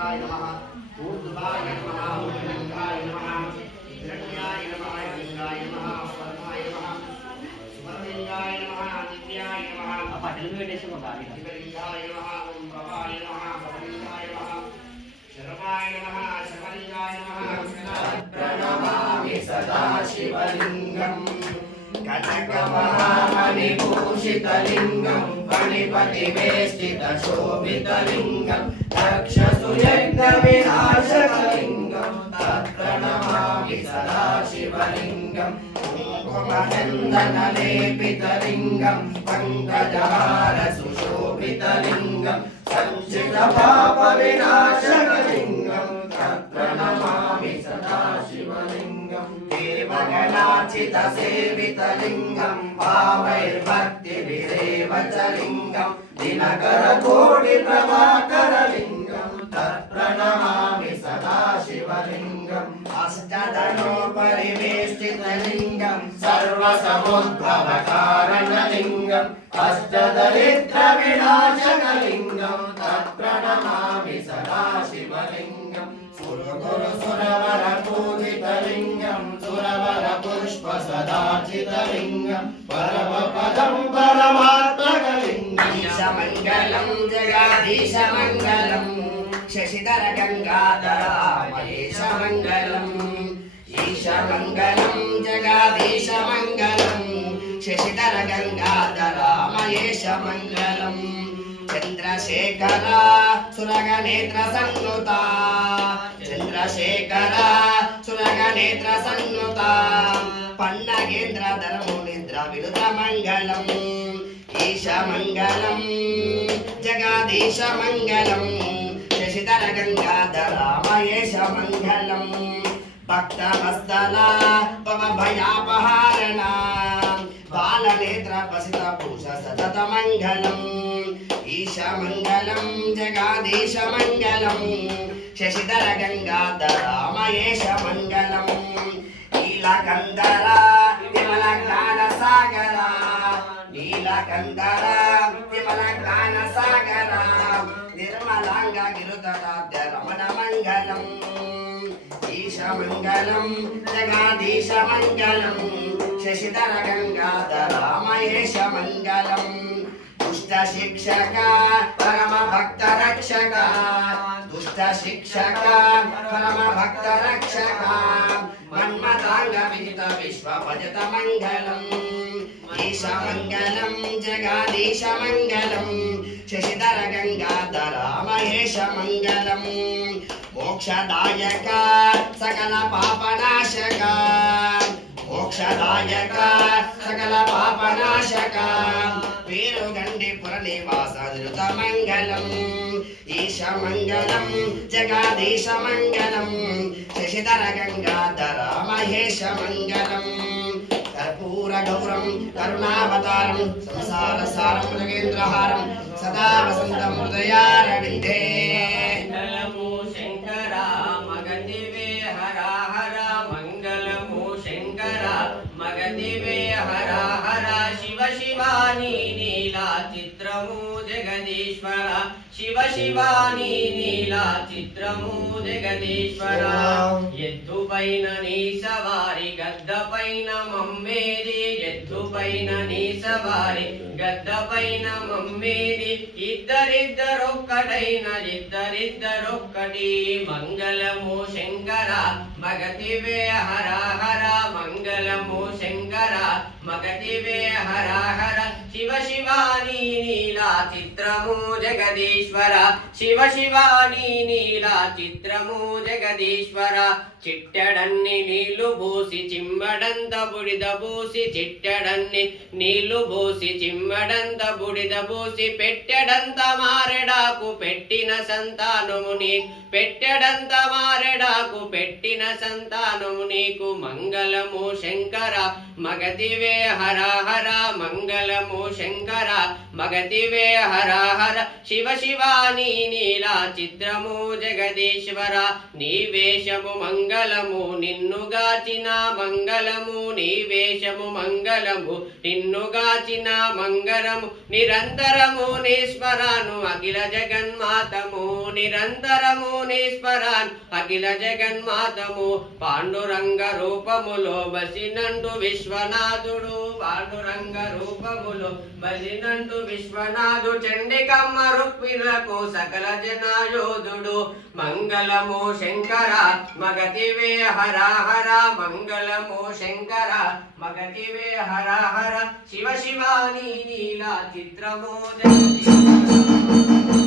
महाकाय नमः ऊर्ध्वाय नमः ऊर्ध्वलिंगाय नमः हिरण्याय नमः लिंगाय नमः स्वर्णाय नमः स्वर्णलिंगाय नमः दिव्याय नमः शिवलिंगाय नमः ओम प्रभाय नमः प्रभलिंगाय नमः शर्वाय नमः शर्वलिंगाय नमः प्रणमामि सदा शिवलिंगम् कटकमहामणिभूषितलिङ्गं फणिपतिवेष्टितशोभितलिङ्गं दक्षसुयज्ञविनाशकलिङ्गं तत्प्रणमामि सदा शिवलिङ्गं कुङ्कुमचन्दनलेपितलिङ्गं पङ्कजहारसुशोभितलिङ्गं सञ्चितपापविनाशकलिङ्गं तत्प्रणमामि सदा शिवलिङ्गं देवगणार्चितसेवितलिङ्गं भावैर्भक्तिभिरेव च लिङ्गं दिनकरकोटिप्रभाकरलिङ्गं तत्प्रणमामि सदा शिवलिङ्गम् अष्टधनोपरिवेष्टितलिङ्गं सर्वसमुद्भवकारणलिङ्गम् अष्टदरिद्रविनाशकलिङ्गं तत्प्रणमामि सदा शिवलिङ्गम् सुरवरपूजितलिङ्गं सुरवरपुष्पसदाचितलिङ्गं परमपदं परमात्मकलिङ्गम् ईशमङ्गलं जगाधीशमङ्गलं शशिधरगङ्गाधरामहेशमङ्गलम् ईशमङ्गलं जगाधीशमङ्गलं शशिधरगङ्गाधरामहेशमङ्गलम् चंद्रशेखर सुरगनेत्र संनुता चंद्रशेखर सुरगनेत्र संनुता पन्नगेन्द्र धर्मुनिद्र विरुद्ध मंगलम ईशमंगलम जगदीशमंगलम शशिधर गंगाधर महेशमंगलम भक्तवत्सल पव भयापहारण बालनेत्र पसित पूष सतत मंगलम ईशमंगलं जगाधीशमंगलं शशिधर गंगाधर महेशमंगलं नीलकंदर विमल ज्ञान सागर नीलकंदर विमल ज्ञान सागर निर्मलांग गिरुधराब्ज रमण मंगलम् ईशमंगलं जगाधीशमंगलं शशिधर गंगाधर महेशमंगलम् दुष्ट शिक्षक परम भक्त रक्षक दुष्ट शिक्षक परम भक्त रक्षक मन्मथांग विजित विश्व भजत मंगलम् ईशमंगलं जगाधीशमंगलं शशिधर गंगाधर महेशमंगलम् मोक्षदायक सकल पापनाशक मोक्षदायक सकल पापनाशक पेरुगंडीपुर निवास धृतमंगलम् ईशमंगलं जगाधीशमंगलं शशिधर गंगाधर महेशमंगलम् कर्पूर गौरं करुणावतारं संसारसारं मृगेन्द्रहारं सदा वसन्तं हृदयारविन्दे मंगलमो शंकरा मगदिवे हरा हरा मंगलमो शंकरा मगदिवे हरा हरा शिव शिवानी नीला चित्रमो जगदीश्वरा शिव शिवानी नीला चित्रमो जगदीश्वरा ఎద్దుపైన నీ సవారి గద్దపైన మమ్మేది ఎద్దుపైన నీ సవారి గద్దపైన మమ్మేది ఇద్దరిద్దరొక్కటైన ఇద్దరిద్దరొక్కటి మంగళము శంకర మగతివే హర హర మంగళము శంకర మగతివే హర హర శివ శివాని నీలా చిత్రము జగదీశ్వర శివ శివాని నీలా చిత్రము జగదీశ్వర చిట్టడన్ని నీళ్లు బూసి చిమ్మడంత బుడిద బూసి చిట్టడన్ని నీళ్లు బూసి చిమ్మడంత బుడిద బూసి పెట్టెడంత మారెడాకు పెట్టిన సంతానము నీ పెట్టెడంత మారెడాకు పెట్టిన సంతానము నీకు మంగళము శంకర మగతివే హర హర మంగళము శంకర మగతివే హర హర శివ శివాని నీలా చిత్రము జగదీశ్వర నీ వేషము మంగళము నిన్నుగాచిన మంగళము నీ వేషము మంగళము నిన్నుగాచిన మంగళము నిరంతరము నిస్మరాను అఖిల జగన్మాతము నిరంతరము నిస్మరాన్ అఖిల జగన్మాతము పాండురంగ రూపములో బసినండు విశ్వనాథుడు పాండురంగ రూపములో బసినండు విశ్వనాథు చండికమ్మ రుక్మిణులకు సకల జనాయోధుడు మంగళము శంకర మగతివే హర హర మంగళము శంకర మగతివే హర హర శివ శివాని నీలా చిత్రము జగదీశ్వర